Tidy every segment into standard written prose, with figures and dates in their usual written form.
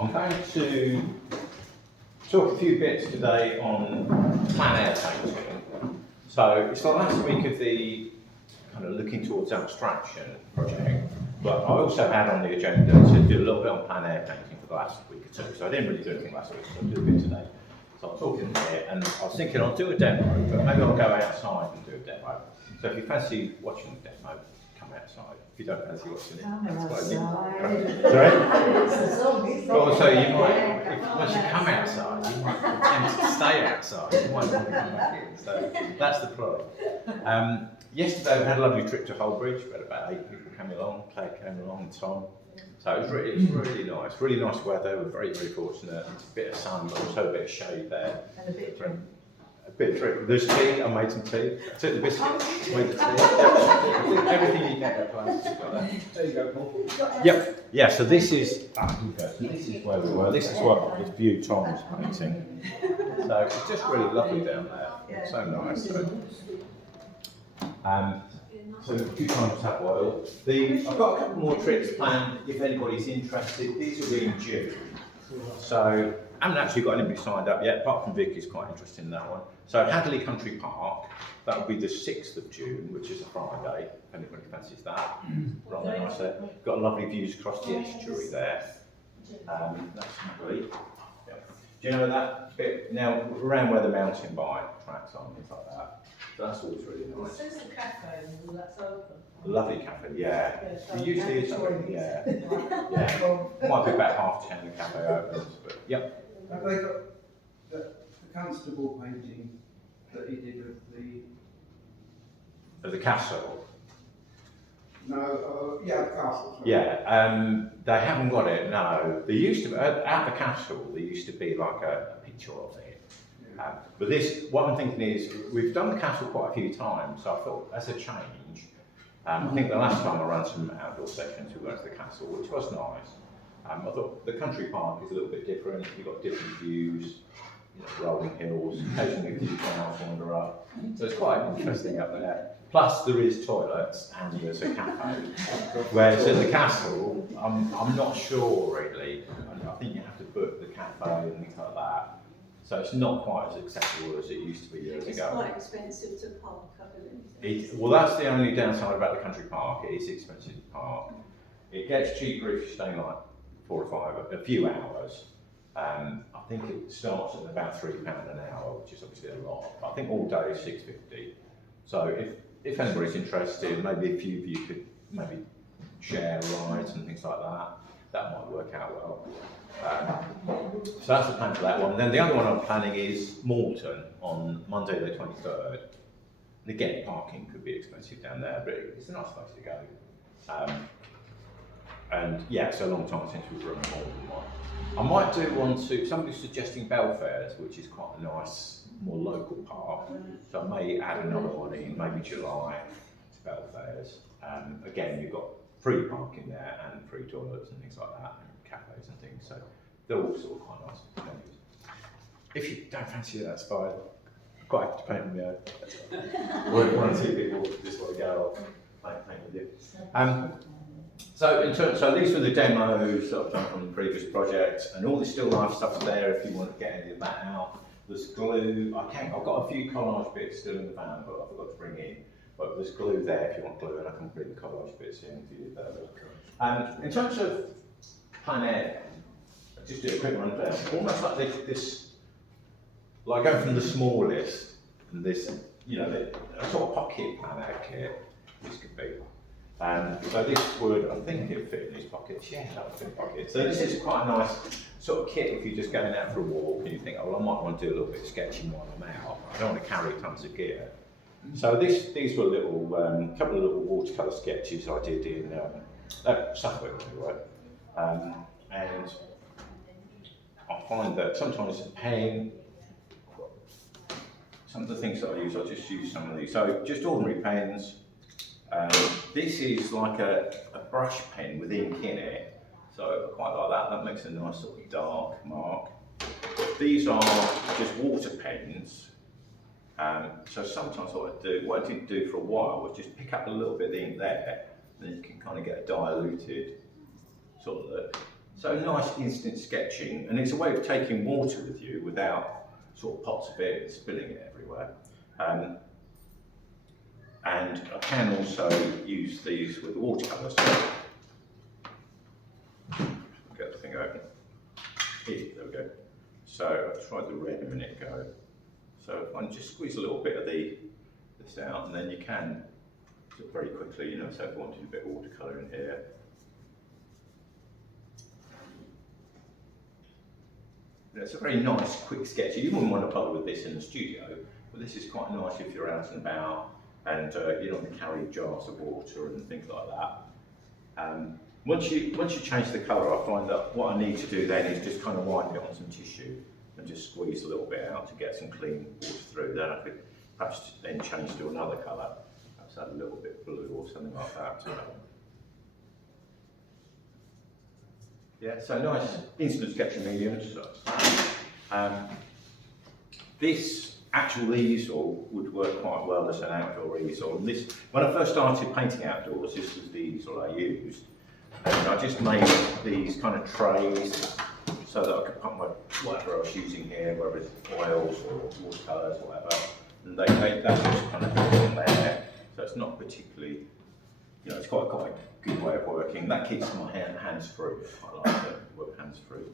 I'm going to talk a few bits today on plein air painting. So it's the last week of the kind of looking towards abstraction project, but I also had on the agenda to do a little bit on plein air painting for the last week or two. So I didn't really do anything last week, so I'll do a bit today. So I'm talking here, and I was thinking I'll do a demo, but maybe I'll go outside and do a demo. So if you fancy watching the demo, come outside. If you don't fancy watching it, that's fine. Sorry? But also, you might, once you come outside, you might be tempted to stay outside. You might want to come back in. So that's the plan. Yesterday we had a lovely trip to Holbridge. We had about 8 people coming along. Claire came along and Tom. So it was really nice. Really nice weather. We're very, very fortunate. It's a bit of sun, but also a bit of shade there. And a bit of drink. A bit of drink. There's tea. I made some tea. I took the biscuits. Made the tea. Everything you get at a place. There you go, Paul. Yep. Yeah. So this is. This is where we were. This is what this view Tom's painting. So it's just really lovely down there. It's so nice. So a few times tap oil. I've got a couple more trips planned if anybody's interested. These will be in June. So I haven't actually got anybody signed up yet, apart from Vic, is quite interested in that one. So Hadley Country Park, that will be the 6th of June, which is a Friday, if anybody fancies that. Rather nice there. Got lovely views across the estuary there. That's lovely. Yeah. Do you know that bit, now around where the mountain bike tracks are and things like that? So that's always really nice. There's a cafe and that's open. A lovely cafe, yeah. It usually is open, yeah. Yeah. Might be about 10:30 the cafe opens, but yep. Have they got the constable painting that he did of the... Of the castle? No, yeah, the castle. Sorry. Yeah, they haven't got it, no. There used to be, at the castle, there used to be like a picture of it. But this, what I'm thinking is, we've done the castle quite a few times, so I thought, as a change, I think the last time I ran some outdoor sections, we went to the castle, which was nice. I thought the country park is a little bit different. You've got different views, rolling hills, occasionally a few clouds wander up. So it's quite interesting up there. Plus there is toilets and there's a cafe. Whereas at the castle, I'm not sure really. I think you have to book the cafe and things like that. So it's not quite as accessible as it used to be years ago. It's quite expensive to park, I believe. Well, that's the only downside about the country park. It is expensive to park. It gets cheaper if you're staying like 4 or 5, a few hours. I think it starts at about £3 an hour, which is obviously a lot. I think all day is £6.50. So if anybody's interested, maybe a few of you could maybe share rides and things like that. That might work out well. So that's the plan for that one. Then the other one I'm planning is Malton on Monday the 23rd. And again, parking could be expensive down there, but it's a nice place to go. And yeah, it's a long time since we've run a Malton one. I might do one to, somebody's suggesting Belfairs, which is quite a nice, more local park. So I may add another one in, maybe July, to Belfairs. Again, you've got free parking there and free toilets and things like that, and cafes and things. So they're all sort of quite nice venues. If you don't fancy it, that's fine. I'm quite happy to paint them, yeah. Or if one or two people just want to go off, paint with you. So these were the demos that I've done from the previous project, and all the still life stuff's there if you want to get any of that out. There's glue. I've got a few collage bits still in the van, but I forgot to bring in. But there's glue there if you want glue, and I can bring the collage bits in if you need that. In terms of plein air, I'll just do a quick rundown. Almost like this, like going from the smallest and this, a sort of pocket plein air kit. This could be. So this would, I think it'd fit in these pockets. Yeah, that would fit in pockets. So this is quite a nice sort of kit if you're just going out for a walk and you think, oh, well, I might want to do a little bit of sketching while I'm out. I don't want to carry tons of gear. So these were little, couple of little watercolour sketches I did in Suffolk anyway. And I find that sometimes a pen, some of the things that I use, I just use some of these. So just ordinary pens. This is like a brush pen with ink in it, so I quite like that. That makes a nice sort of dark mark. These are just water pens. So sometimes what I didn't do for a while was just pick up a little bit of ink there, then you can kind of get a diluted sort of look. So nice instant sketching, and it's a way of taking water with you without sort of pots of it and spilling it everywhere. And I can also use these with watercolours. Get the thing open. Here, there we go. So I tried the red a minute ago. So I can just squeeze a little bit of this out, and then you can very quickly, you know, so if I wanted a bit of watercolour in here. It's a very nice, quick sketch. You wouldn't want to bother with this in the studio, but this is quite nice if you're out and about and you don't want to carry jars of water and things like that. Once you change the colour, I find that what I need to do then is just kind of wipe it on some tissue and just squeeze a little bit out to get some clean water through. Then I could perhaps then change to another colour, perhaps add a little bit of blue or something like that. Yeah, so nice instant sketching mediums. This actual easel would work quite well as an outdoor easel. And this, when I first started painting outdoors, this was the easel I used. And I just made these kind of trays so that I could put my whatever I was using here, whether it's oils or watercolours or whatever. And that's just kind of in there. So it's not particularly, you know, it's quite a good way of working. That keeps my hands free. I like to work hands free.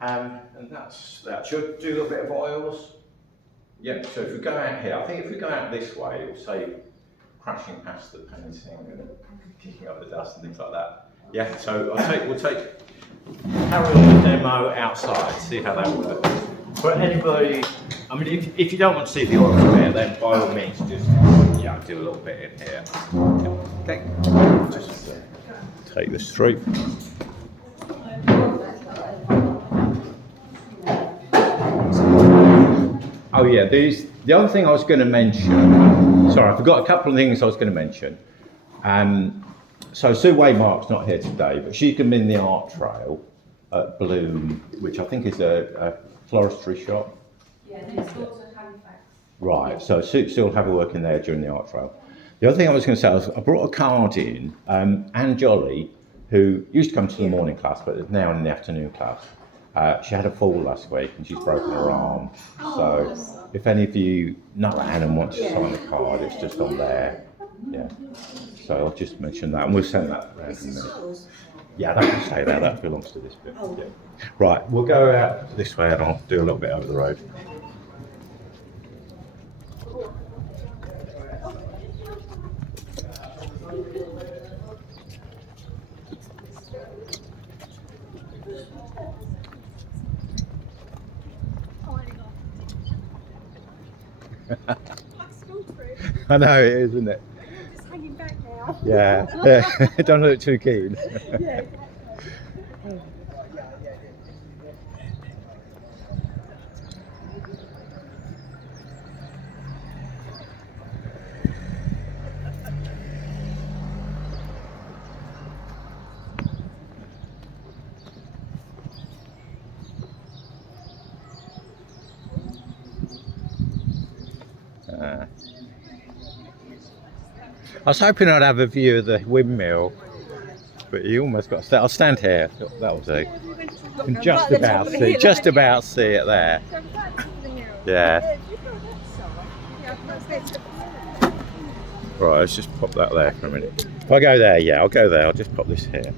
And that should do a little bit of oils. Yeah, so if we go out here, I think if we go out this way, it will save crashing past the painting and kicking up the dust and things like that. Yeah, so we'll carry on the demo outside, see how that works. For anybody, I mean, if you don't want to see the oils bit, then by all means just do a little bit in here. Okay, just take this through. Oh yeah, the other thing I was going to mention, sorry, I forgot a couple of things I was going to mention. So Sue Waymark's not here today, but she's going to be in the art trail at Bloom, which I think is a floristry shop. Yeah, next door to Halifax. Right, so Sue will have a work in there during the art trail. The other thing I was going to say was I brought a card in, Anne Jolly, who used to come to the morning class, but is now in the afternoon class. She had a fall last week and she's broken her arm. So if any of you know Anne and want to sign the card, it's just on there. Yeah. So I'll just mention that and we'll send that around in a minute. Yeah, that can stay there, that belongs to this bit. Yeah. Right, we'll go out this way and I'll do a little bit over the road. I know it is, isn't it? Just hanging back now. Yeah. Don't look too keen. Yeah. I was hoping I'd have a view of the windmill, but you almost got to stand. I'll stand here. That'll do. You can just about see it there. Yeah. Right, let's just pop that there for a minute. If I go there, yeah, I'll go there. I'll just pop this here.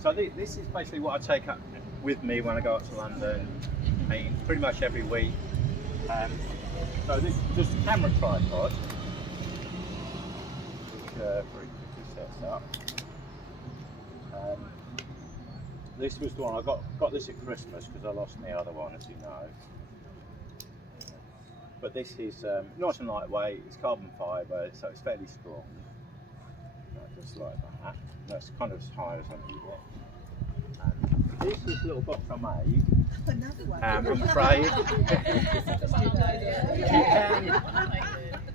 So this is basically what I take up with me when I go up to London. I mean, pretty much every week. So this is just a camera tripod, which very quickly sets up. This was the one I got this at Christmas because I lost my other one, as you know. But this is nice and lightweight. It's carbon fibre, so it's fairly strong. Just like that. That's kind of as high as I need it. This is a little box I made. I'm afraid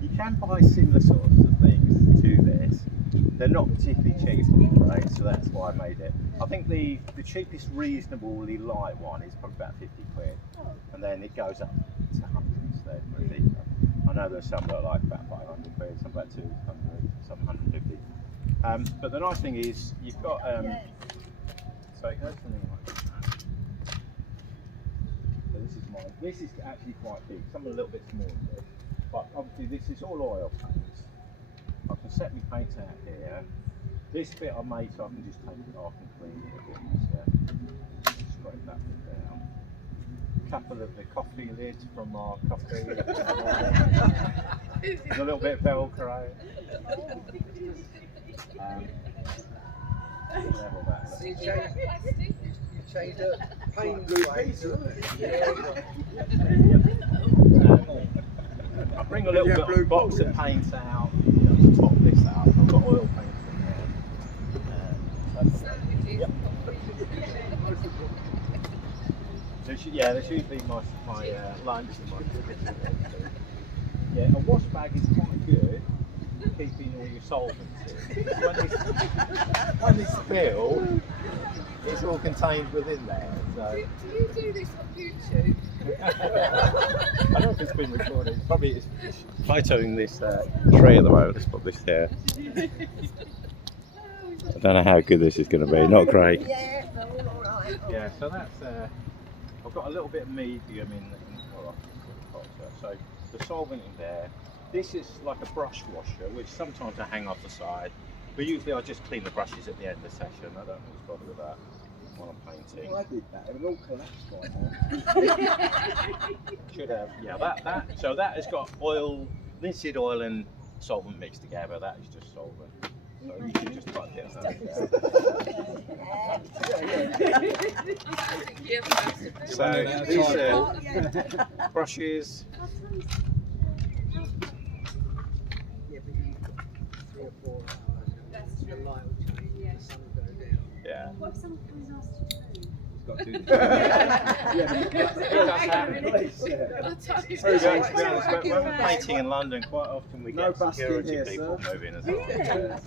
you can buy similar sorts of things to this. They're not particularly cheap, right? So that's why I made it. I think the cheapest reasonably light one is probably about 50 quid, and then it goes up to hundreds. I know there's some that are like about 500 quid, some about 200, some 100. But the nice thing is you've got so it goes something like that. So this is actually quite big. Some are a little bit smaller than this, but obviously this is all oil paints. I can set my paints out here. This bit I made so I can just take it off and clean it a bit easier. Scrape that bit down. A couple of the coffee lids from our coffee. There's a little bit of Velcro. Level that. You changed the paint ways. I bring a little bit of box of paints out, to top this out. I've got oil paints in there. Yep. Yeah, that's usually my lunch and my yeah, a wash bag is quite good for keeping all your solvents in. When they spill, it's all contained within there. So. Do you do this on YouTube? I don't know if it's been recorded. It's photoing this tree at the moment. Let's put this there. I don't know how good this is going to be. Not great. Yeah, all right. Yeah, so that's. I've got a little bit of medium in so the solvent in there. This is like a brush washer, which sometimes I hang off the side, but usually I just clean the brushes at the end of the session. I don't always bother with that while I'm painting. I did that. It all collapsed by now. Should have, yeah. That. So that has got oil, linseed oil and solvent mixed together. That is just solvent. So you should just plug it. So these brushes. Yeah, but you've got 3 or 4 hours. The light will change, the sun will go down. Yeah. What if someone comes and asks you to move? Got to do this. To be honest, when we're painting in London, quite often we No get busking security here, people sir. moving as well. Really? Yeah,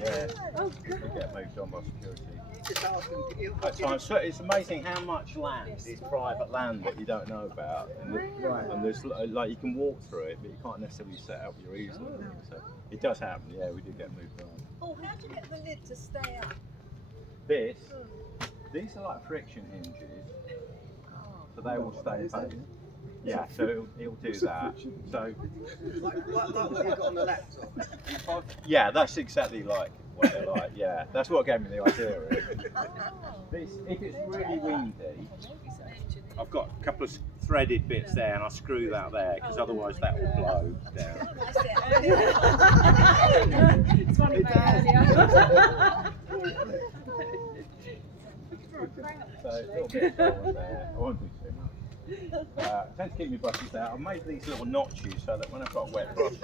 Oh, we good. get moved on by security. Just ask them, At times, so it's amazing how much land is private land that you don't know about, and, and there's like you can walk through it, but you can't necessarily set up your easel. So it does happen. Yeah, we do get moved on. Oh, how do you get the lid to stay up? These are like friction hinges, so they will stay in place. Yeah, so it'll do that. So like what you've got on the laptop. yeah, that's exactly like what they're like. Yeah, that's what gave me the idea. Really. If it's really windy, I've got a couple of threaded bits there, and I screw that there because otherwise that will blow down. It's one of So a little bit of forward there. I won't do too much. I tend to keep my brushes out. I've made these little notches so that when I've got wet brushes,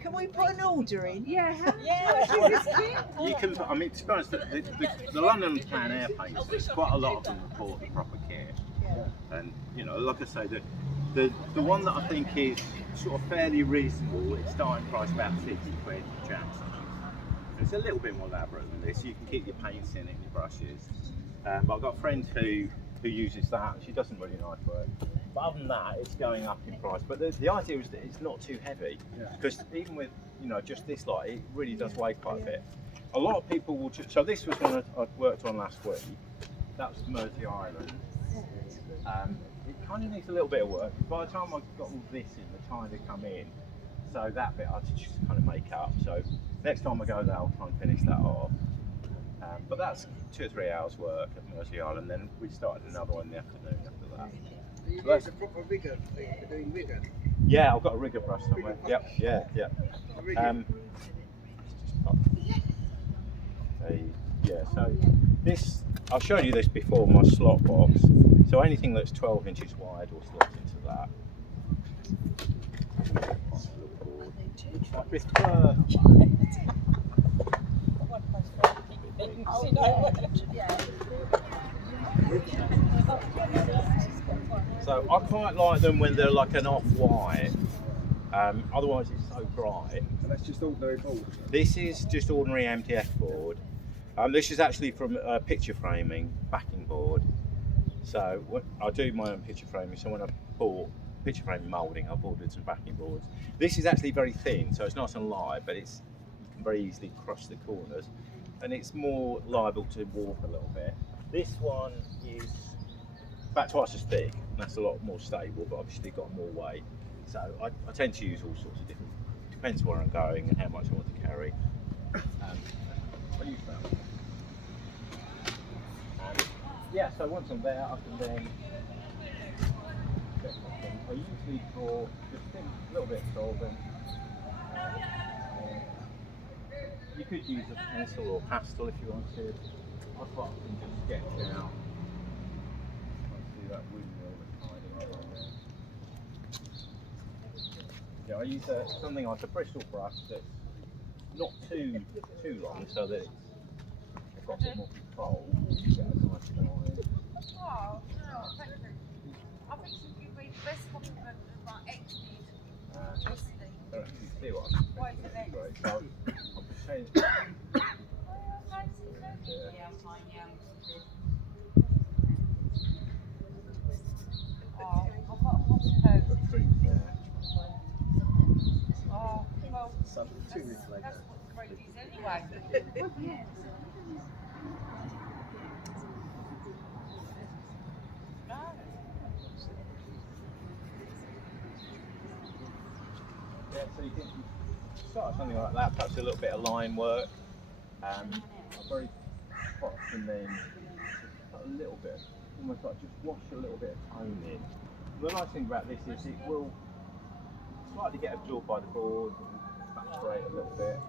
Can we put an order in? Yeah. you can. I mean, to be honest, the London plein air painters, quite a lot of them report the proper kit, and you know, like I say, the one that I think is sort of fairly reasonable, it's starting price about 60 quid for Jackson. It's a little bit more elaborate than this. You can keep your paints in it, your brushes. But I've got a friend who uses that. She doesn't really nice work. But other than that, it's going up in price. But the idea is that it's not too heavy, because even with just this light, it really does weigh quite a bit. A lot of people will. So this was one I worked on last week. That was Mersey Island. It kind of needs a little bit of work. By the time I got all this in, the tide had come in, so that bit I had to just kind of make up. So next time I go there, I'll try and finish that off. But that's 2 or 3 hours work at Mersey Island. Then we started another one in the afternoon after that. You use a proper rigger for doing rigger. Yeah, I've got a rigger brush somewhere. Yep, yeah. So this, I've shown you this before, my slot box. So anything that's 12 inches wide will slot into that. With fur. So I quite like them when they're like an off-white. Otherwise it's so bright. And that's just ordinary board. This is just ordinary MDF board. This is actually from picture framing, backing board. So I do my own picture framing. So when I bought picture frame moulding, I've ordered some backing boards. This is actually very thin, so it's nice and light, but you can very easily crush the corners, and it's more liable to warp a little bit. This one is about twice as thick, and that's a lot more stable, but obviously got more weight. So I tend to use all sorts of different, depends where I'm going and how much I want to carry. I use that one. Yeah, so once I'm there, I can then check my thing. I usually draw just a little bit of solvent. You could use a pencil or pastel if you wanted. I quite often just sketch out. I do that windmill that's hiding behind there. Yeah, I use something like a bristle brush that's not too long, so that it's got a bit more control. You get a nice line. Oh, no, thank you. I think you give me the best compliment of my ex-did. Yesterday. Don't actually see what I'm Why is it Right, next? so I'm changing. Yeah, I'm fine, yeah. Oh, I've got a hot coat. The trees there. Oh, well, Some 2 minutes later. that's what the grade is anyway. No. Yeah, so you can start something like that, perhaps a little bit of line work. I very quite often then just put a little bit, almost like just wash a little bit of tone in. The nice thing about this is it will slightly get absorbed by the board and saturate a little bit.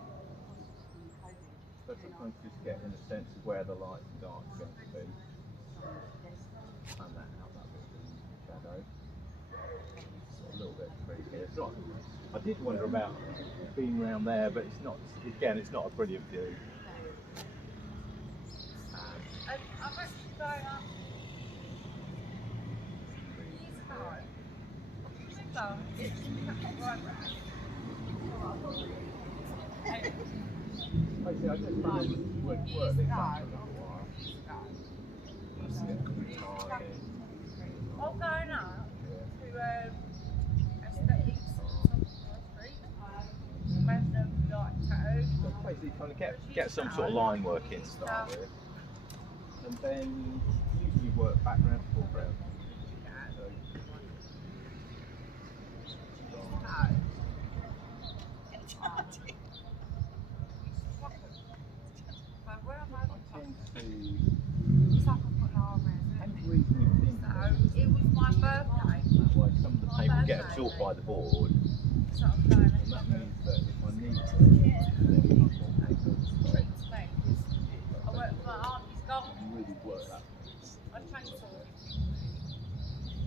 So sometimes just getting a sense of where the light and dark is going to be. And that out that bit of shadow. Got a little bit of tree here. It's not. I did wonder about being around there, but it's not. Again, it's not a brilliant view. I'm actually going up years ago. It's right round. Basically, I just found it would work this out for a little while. I'm going up to aesthetics on my street. Random like tattoos. Basically, trying to get some sort of line work in to start with, and then usually work background to foreground. Where am I? I tend to It's like I've got an arm around it. reasonably thin. So it was my birthday. That way, some of the paper get absorbed by the board, So I'm going and that means that if I need to, then I can treat to me. I work for my auntie's garden. really work that. I chainsaw it.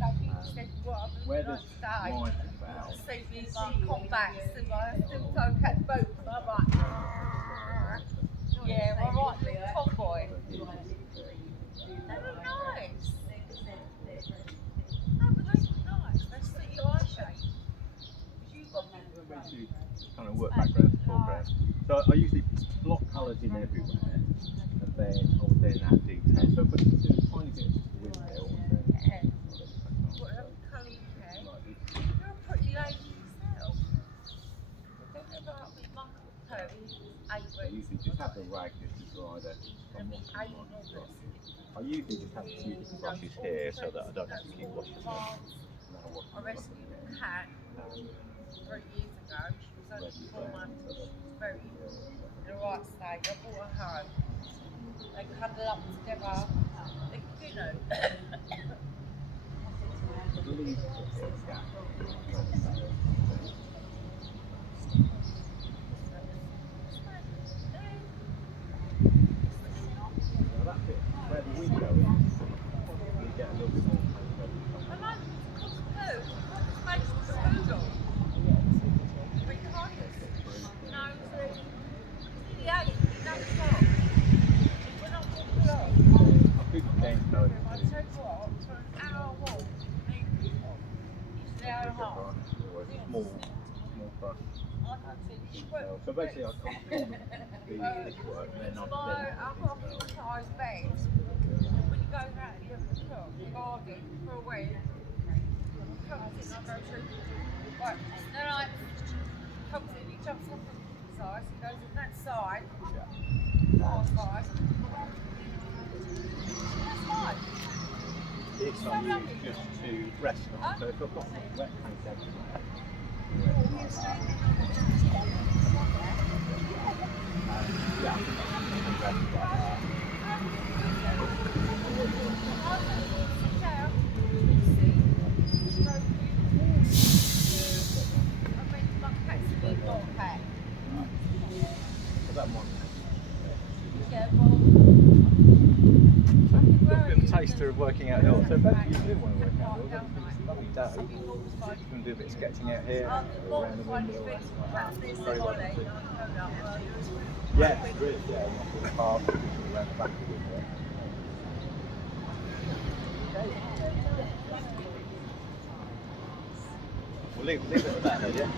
They said, what I'm Where doing there's today. light about, See me like combats and my steel toe cat boots. And I'm like, yeah, my right little tomboy. They were nice. No, but they were nice. They set your eye shape. You got me. makes you kind of work background to foreground. So I usually block colours in everywhere, and then I would then add detail. So if I just do a tiny bit of just a windmill, then Yeah. Whatever colour you can. like this. You're a pretty lady yourself. Don't ever up with my curly I usually just have the rag just to dry that. I usually just have a few different brushes here so that I don't have to keep washing them. I rescued a cat 3 years ago. She was only 4 months. She was very in the right state. I brought her home. They cuddle up together. They, you know. I believe it's a gap. Now that bit where the window is, you get a little bit more paper. I like to cook food. It makes the food on. Three colours. No, yeah, you know it's not. We're not cooking up. People don't know. I tell you what, for an hour walk, it's an hour and a half. Small brush. So basically, I can't do this work, and then I've got a full-size bed. When you go around, you have to cook. You go and I go through. Right, then I comes in, he jumps off the side, he goes on that side, half five. That's fine. It's not used just to restaurants, so if I've got like wet paint everywhere. Yeah, I think that's like that. Sit down, see, stroke I mean, my cat's a big dog cat. But that one. Yeah, well, Got a bit of a taster of working outdoors. So if you do want to work outdoors, it's a lovely day. You can do a bit of sketching out here, around the window. Very well. Yeah, it's really, yeah. Not the park, around the back of the window. We'll leave it at that, yeah?